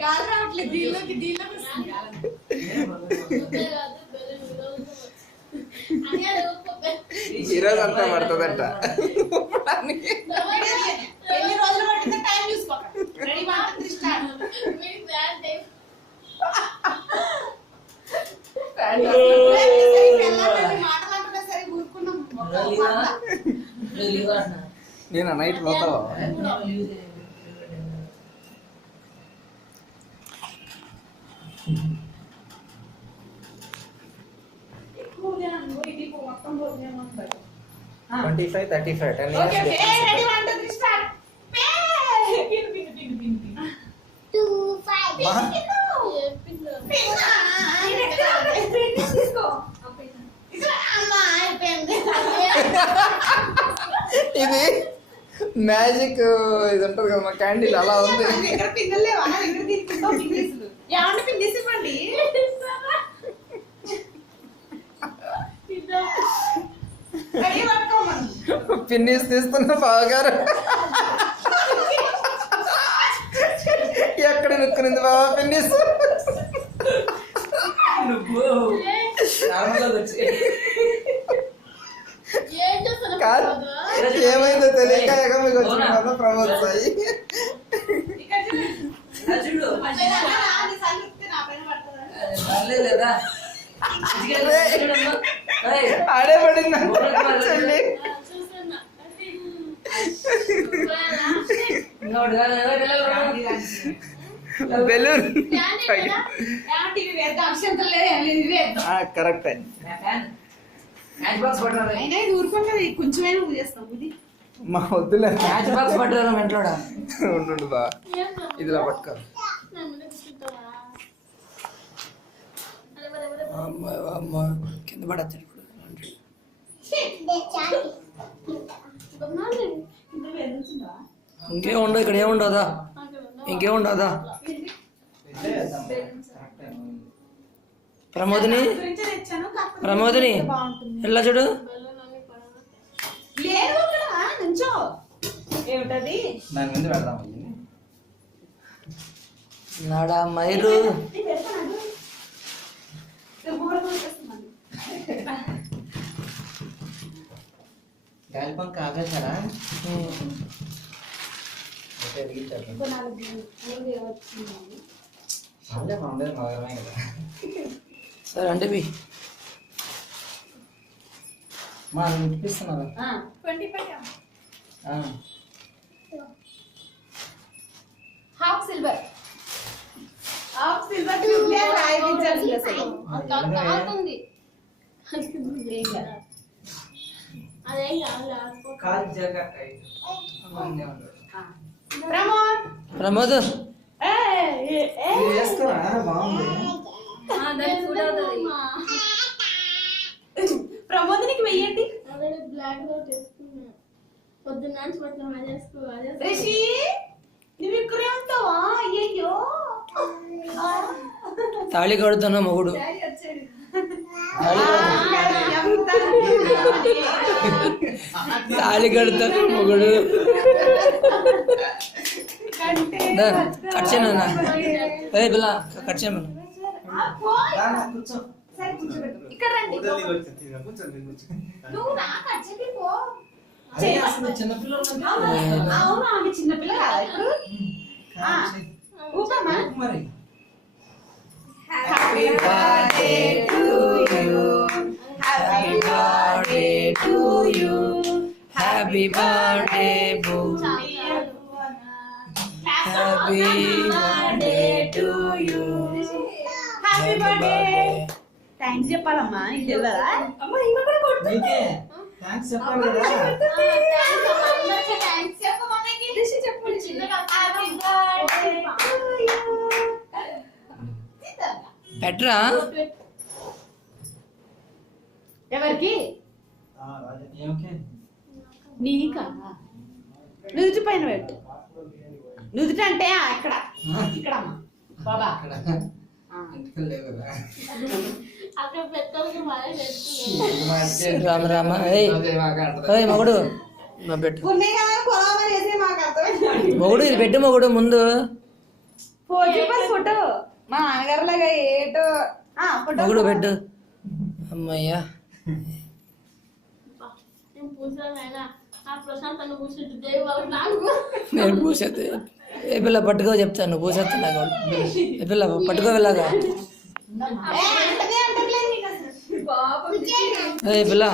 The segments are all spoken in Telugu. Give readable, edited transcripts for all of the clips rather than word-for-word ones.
గాలి రావట్లేదు దీనిలోకి ఈరోజు అంతా పడుతుందంట. ఎన్ని రోజులు పడుతుందో టైం చూసుకోకండి. Ready 1 2 3 start. మాటలంటే సరే ఊరుకున్నాం. నేను నైట్ పోతావా? ఇది మొత్తం భోజనం అంటారు. 25 35 10 okay okay ready 1 2 3 start. Pin 2 5 ఇది మ్యాజిక్ ఇది ఉంటుంది కదా క్యాండిల్ అలా ఉంది. పిన్నిస్ తీస్తున్న బావగారు ఎక్కడ నుక్కునింది బాబా పిన్నిస్? కాదు ఏమైందో తెలియక మీకు వచ్చిన కదా ప్రమోద్ సాయి. ఆడే పడింది చెల్లి. Balloon correct. కొంచెమైనా చేస్తాం ఇది మా వద్దులే. మ్యాచ్ బాక్స్ పట్టారు వెంటోడా ఉండు బా ఇదిలా పట్టుకో. కింద పడతాడు ఇప్పుడు. ఇంకేముండదు ఇక్కడ, ఏముండదా ఇంకేముండదా? ప్రమోదిని ఎలా చూడు. దాని ముందు పెడదాం. నాడా మైరు గాలి పంక ఆపేశారా? సరే అంటే బి మా వినిపిస్తున్నారు. హాఫ్ సిల్వర్ ప్రమోద్ ప్రమోదనికి వెయ్యండి. రిషి నువ్వు ఇక్కడే ఉంటావా? అయ్యో తాళి కడుతున్నా మొగుడు. తాళి కడుతున్నా మొగుడు. కట్ చేయను అదే పిల్ల కట్ చేయను. ఇక్కడ రండి. నువ్వు నా కచ్చకి పో. అవును ఆమె చిన్నపిల్ల కాదా ఇప్పుడు? ఊపమ్మా. Happy birthday to you, happy birthday to you, happy birthday బూ, happy birthday to you, happy birthday. Thanks చెప్పాలమ్మా. ఇది తెలియదా? అమ్మా ఇంకా కూడా కొట్టు. థ్యాంక్స్ చెప్పాలి కదా. థ్యాంక్స్ చెప్పమన్నకి రిషి చెప్పండి. Happy birthday to you. Petra ఎవరికి? నీకా? నుదుటి పైన పెట్టు. నుదుటి అంటే ఇక్కడ ఇక్కడమ్మా బాబా. రామ రామ మొగుడు పెట్టు. మొగుడు ఇది పెట్టు మొగుడు ముందు. ఫోటో మా నాన్నగారు లాగా ఏటో ఫోటో మొగుడు పెట్టు. అమ్మయ్యా నేను పూసేది ఏ పిల్ల పట్టుకో చెప్తాను పూసేస్తా నాకు ఏ పిల్ల పట్టుకో వెళ్ళాగా ఏ పిల్ల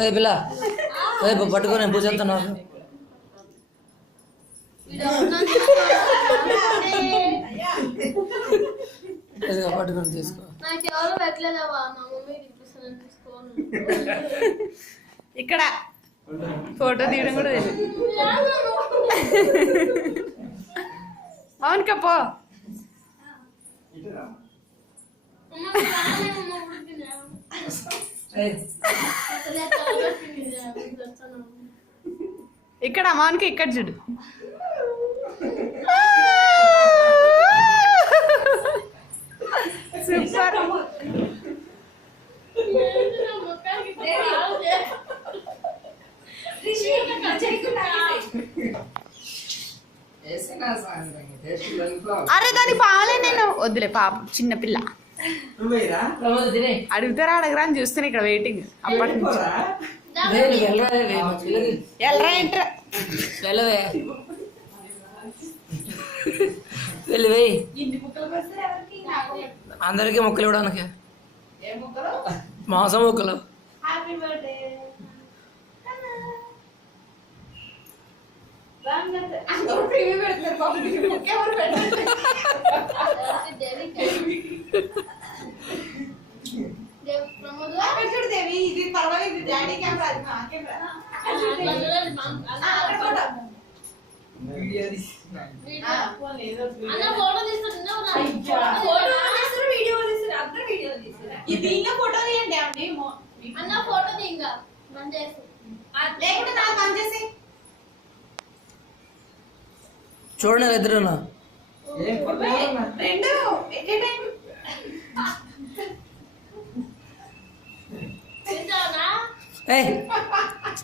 ఏ పిల్ల ఏ పట్టుకో నేను పూసేస్తాను పట్టుకొని తీసుకో ఇక్కడ ఫోటో తీయడం కూడా తెలియదు అవును కప్పో ఇక్కడ అమ్మానికి ఇక్కడ చూడు సూపర్ అరే దాని పాలే నేను వద్దులే పాప చిన్నపిల్ల అడుగుతారా అడగరా అని చూస్తాను ఇక్కడ వెయిటింగ్ అప్పటి నుంచి ఎల్రా ఏంట్రా వెళ్ళవే వెళ్ళివే అందరికీ మొక్కలు ఇవ్వడానికి మాంసం మొక్కలు ఇది పర్వాలేదు డాడీ కెమెరా దీంట్లో ఫోటో తీయండి అన్న ఫోటో తీయంగా లేకుంటే నాకు బంద్ చేసి చూడండి ఇద్దరు రెండు ఏ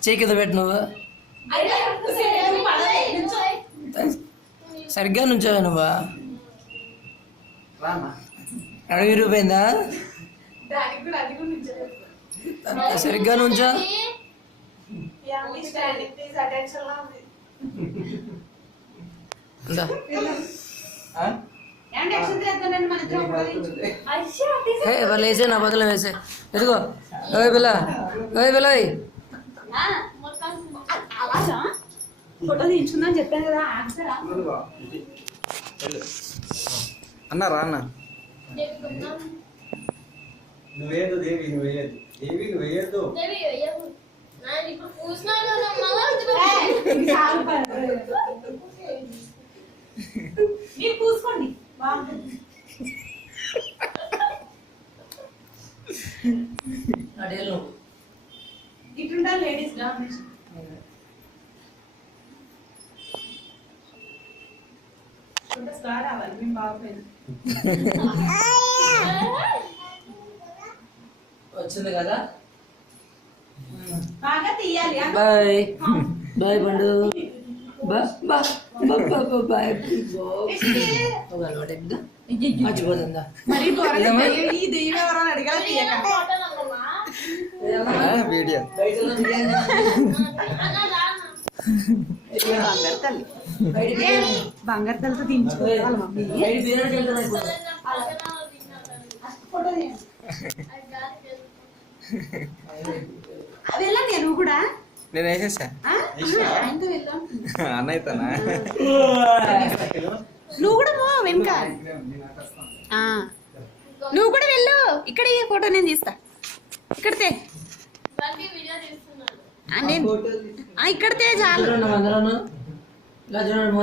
చేయి కింద పెట్టు నువ్వు సరిగ్గా నుంచోవే నువ్వా అడుగు రూపాయిందా సరిగ్గా నుంచో వాళ్ళు వేసే నా బదులు వేసే ఎదుగో ఓయ్ పిల్ల ఓయ్ పిల్ల ఫోటో తీయించుకుందని చెప్పాను కదా అన్నారా అన్న నువ్వేదు దేవి నువ్వేయదు దేవి నువ్వేయద్దు మీరు పూసుకోండి ఇటుంటారు లేడీస్ స్టార్ అవ్వాలి మేము బాగుపోయింది వచ్చింది కదా బాగా తీయాలి బాయ్ బాయ్ పండు మర్చిపోతుందా మరి త్వరగా ఈ దెయ్యం ఎవరైనా అడిగారు తీయకండి వీడియో బంగారు తల్లి బంగారు తల్లితో దించుకోవాలి మమ్మీ ఫోటో వెళ్ళండి నువ్వు కూడా నేను వేసేసా ఆయనతో వెళ్దాం అన్నయ్యతోనా నువ్వు కూడా వెనుక నువ్వు కూడా వెళ్ళు ఇక్కడ ఈ ఫోటో నేను తీస్తా ఇక్కడితే నేను ఇక్కడితే చాలు అందరూ